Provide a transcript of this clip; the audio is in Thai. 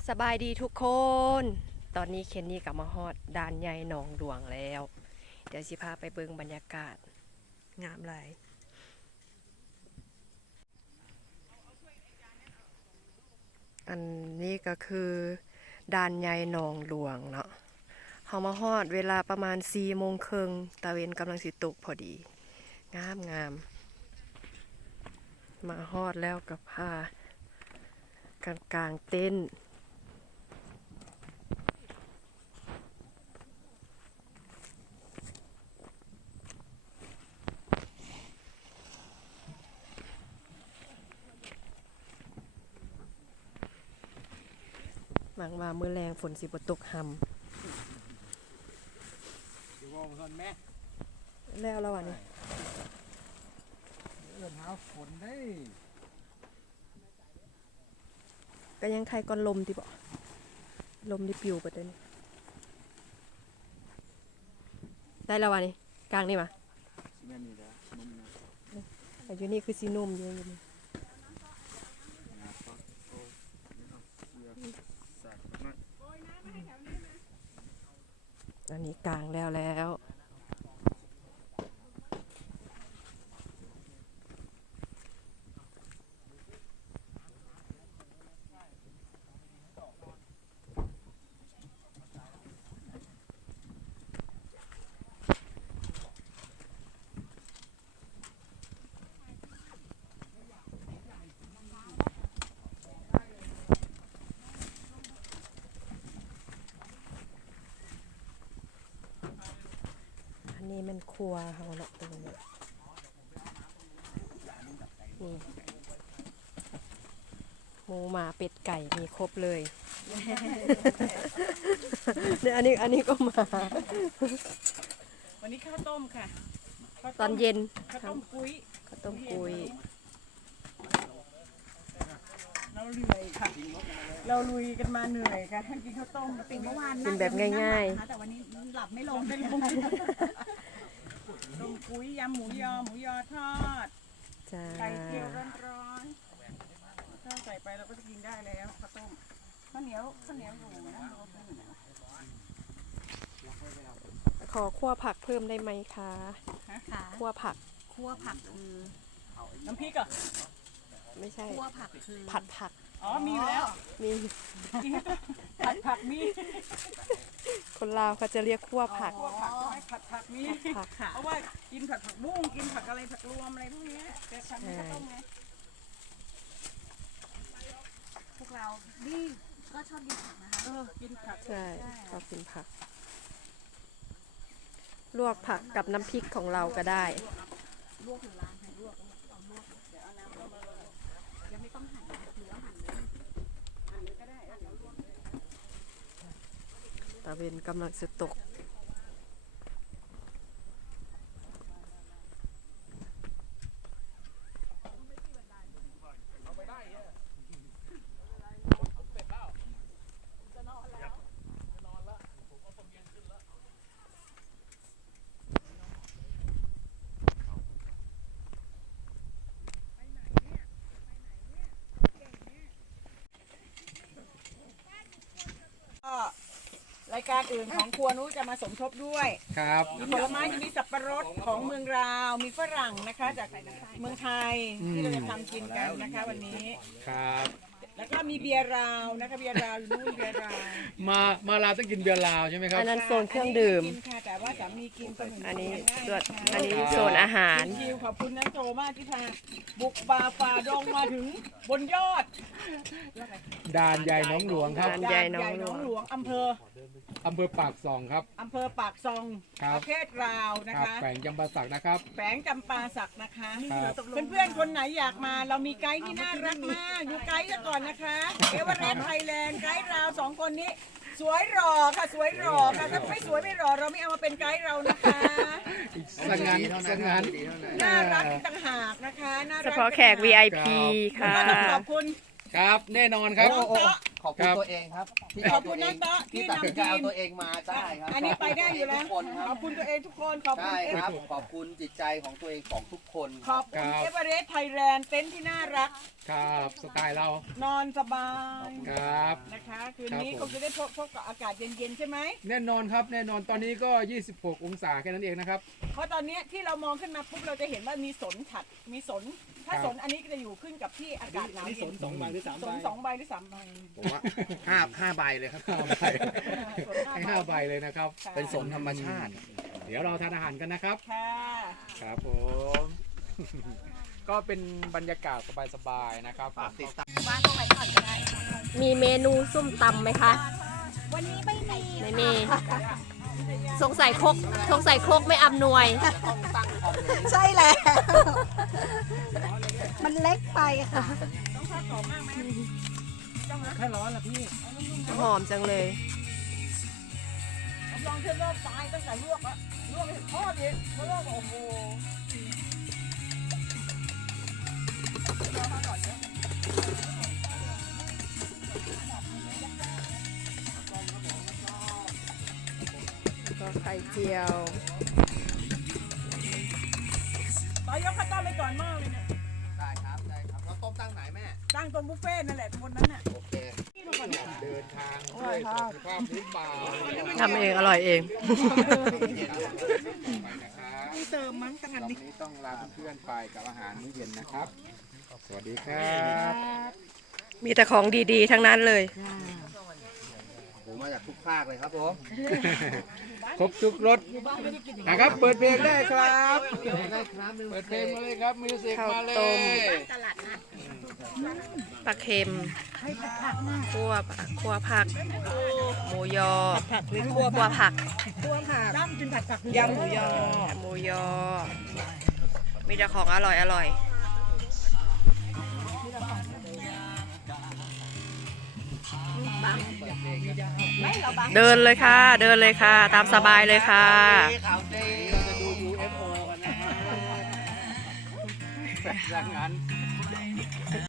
สบายดีทุกคน ตอนนี้เคนนี่กลับมาฮอดด่านใหญ่หนองหลวงแล้ว เดี๋ยวสิพาไปเบิ่งบรรยากาศงามหลายอันนี้ก็คือด่านใหญ่หนองหลวงเนาะเฮามาฮอดเวลาประมาณ4 โมงครึ่งตะเวนกำลังสิตกพอดีงามงามมาฮอดแล้วกับพากันกลางเต้นหวังว่ามื้อแรงฝนสิบ่ตกห่ำแล้ววันนี้หาฝนได้ก็ยังใครก่อนลมที่บ่ลมที่ปิวไปเด้นี่ได้แล้ววันนี้กลางนี่มาแม่นี่แหละนุ่มนะแต่อยู่นี่คือสีนุ่มอยู่นี่อันนี้กลางแล้ว อันนี้มันครัวเขาเนาะตรงนี้นี่หมูหมาเป็ดไก่มีครบเลยเนี่ยอันนี้ก็มาวันนี้ข้าวต้มค่ะตอนเย็นข้าวต้มกุ้ยข้าวต้มกุยเราเหนื่อยค่ะเราลุยกันมาเหนื่อยค่ะท่านกินข้าวต้มติ่งเมื่อวานกินแบบง่ายๆแต่วันนี้หลับไม่ลงได้ลงต้มกุ้ยยำหมูยอทอดไก่เจียวร้อนๆถ้าใส่ไปเราก็จะกินได้แล้วข้าวต้มข้าวเหนียวอยู่นะขอคั่วผักเพิ่มได้ไหมคะคั่วผักคือน้ำพริกอ่ะไม่ใช่คั่วผักคือผัดผักอ๋อมีอยู่แล้วมีผักมีคนลาวเขาจะเรียกคั่วผักผัดมีเพราะว่ากินผักบุ้งกินผักอะไรผักรวมอะไรพวกนี้แต่ทำข้าวต้มไงพวกเรานี่ก็ชอบกินผักนะคะกินผักใช่ชอบกินผักลวกผักกับน้ำพริกของเราก็ได้ลวกหรือล้างให้ลวกเอาลวกเดี๋ยวเอาน้ำมายังไม่ต้องหั่นหรือว่าหั่นเลยก็ได้ตะเวนกำลังจะตกรายการอื่นของครัวนู้จะมาสมทบด้วยครับมีผลไม้จะมีสับปะรดของเมืองลาวมีฝรั่งนะคะจากเมืองไทยที่เราจะทำกินกันนะคะวันนี้ครับแล้วก็มีเบียร์ลาวนะคะเบียร์ลาวนู่นเบียร์ลาวมาลาวต้องกินเบียร์ลาวใช่ไหมครับอันนั้นโซนเครื่องดื่มกินค่ะแต่ว่าจะมีกินสมุนไพรอันนี้โซนอาหารคิวขอบคุณนะโจมากที่พาบุกฝ่าดงมาถึงบนยอดด่านใหญ่หนองหลวงครับด่านใหญ่หนองหลวงอำเภอปากซองครับอำเภอปากซองประเทศลาวนะคะแฝงจำปาสักนะครับแฝงจำปาสักนะคะเพื่อนๆคนไหนอยากมาเรามีไกด์ที่น่ารักมากดูไกด์ซะก่อนนะคะเอเวอเรสต์ไทยแลนด์ไกด์เรา2 คนนี้สวยหล่อค่ะสวยหล่อค่ะถ้าไม่สวยไม่หล่อเราไม่เอามาเป็นไกด์เรานะคะสังงานน่ารักต่างหากนะคะน่ารักเฉพาะแขก VIP ค่ะขอบคุณครับแน่นอนครับน้องเตาะขอบคุณตัวเองครับที่ขอเอาบตัคุวณเอน้องงเตาะที่ที่ตัดสินนำใจทีเอามตัวเองมาได้ครับอันนี้ไปได้อยู่แล้วขอบคุณทุกคนคขรัอบบคุณตัวเองทุกคนขอบคุณใช่เอครับขอบคุณจิตใจของตัวเองของทุกคนขอบคุณครับเอเวอเรสต์ไทยแลนด์เต็นท์ที่น่ารักครับสไตล์เรานอนสบายครับนะคะคืนครับนี้ผมคงจะได้พบกับอากาศเย็นๆใช่ไหมแน่นอนครับแน่นอนตอนนี้ก็ 26 องศาแค่นั้นเองนะครับเพราะตอนเนี้ยที่เรามองขึ้นมาปุ๊บเราจะเห็นว่ามีสนฉัดมีสน ถ้าครับสนอันนี้ก็จะอยู่ขึ้นกับที่อากาศหนาวนี่เย็สนน2 ใบหรือ 3 สใบน2 ใบหรือ 3 ใบผมว่าห้าใบเลยครับ 5 ใบให้5 ใบเลยนะครับค่ะเป็นสนธรรมชาติเดี๋ยวเราทานอาหารกันนะครับค่ะครับผม ก็เป็นบรรยากาศสบายๆนะครับฝากติดตามมีเมนูส้มตำไหมคะวันนี้ไม่มีไม่มี สงสัยครกไม่อำนวยใช่แล้ว มันเล็กไปค่ะต้องทอดกรอบมากไหมแค่ร้อนละพี่หอมจังเลยผมลองเชื่อมรอบตายตั้งแต่ลวกอะลวกให้ทอดเองมาลวกโอ้โหก็ไข่เจียวต่อยกข้าวต้มไปก่อนหม้อเลยเนี่ยได้ครับได้ครับเราต้มตั้งไหนแม่ตั้งตรงบุฟเฟ่ต์นั่นแหละคนนั้นน่ะโอเคเดินทางด้วยสุขภาพหรือเปล่าทำเองอร่อยเองเติมมั้งขนาดนี้ต้องลาเพื่อนๆไปกับอาหารมื้อเย็นนะครับ สวัสดีครับมีแต่ของดีๆ ทั้งนั้นเลยผมมาจากทุกภาคเลยครับผมครบทุกรสนะครับ เปิดเพลงได้ครับได้ครับเปิดเพลงมาเลยครับมิวสิกข้าวมาเลต้มยปลาเค็มคั่วผัก หมูยอคั่วผักยำหมูยอหมูยอ มีแต่ของอร่อย เดินเลยค่ะ เดินเลยค่ะ ตามสบายเลยค่ะข่าวดีจะดู UFO กันนะฮะแบบอย่างนั้น